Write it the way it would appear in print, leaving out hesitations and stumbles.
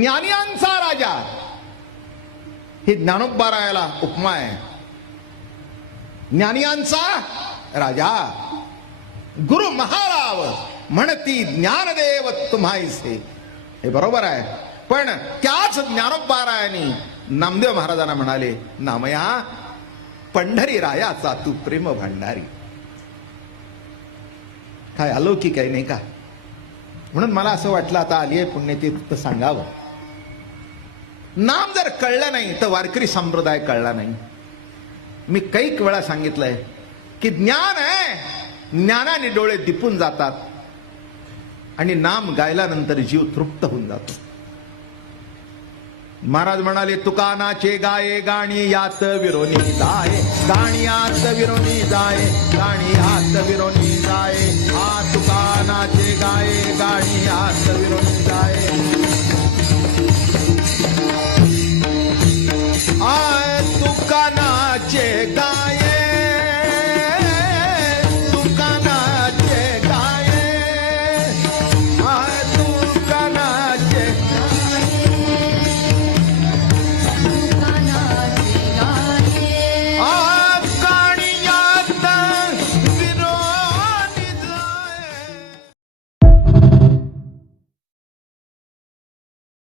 ज्ञानियांचा राजा, ही ज्ञानोबारायाला उपमा आहे. ज्ञानियांचा राजा गुरु महाराव म्हणती ज्ञानदेव तुम्हाईसे. हे बरोबर आहे. पण त्याच ज्ञानोबारायांनी नामदेव महाराजांना म्हणाले, नामया पंढरी रायाचा तू प्रेम भंडारी. काय अलौकिक आहे नाही का. म्हणून मला असं वाटलं आता आली आहे पुण्यतीर्थ सांगावं. नाम जर कळलं नाही तर वारकरी संप्रदाय कळला नाही. मी कैक वेळा सांगितलंय की ज्ञान आहे, ज्ञानाने डोळे दिपून जातात आणि नाम गायल्यानंतर जीव तृप्त होऊन जातो. महाराज म्हणाले, तुकानाचे गाये गाणी यात विरोनी जाये, गाणी यात विरोनी जाये, गाणी यात विरोनी जाये. तुकानाचे गाये गाणी यात विरोनी जाये.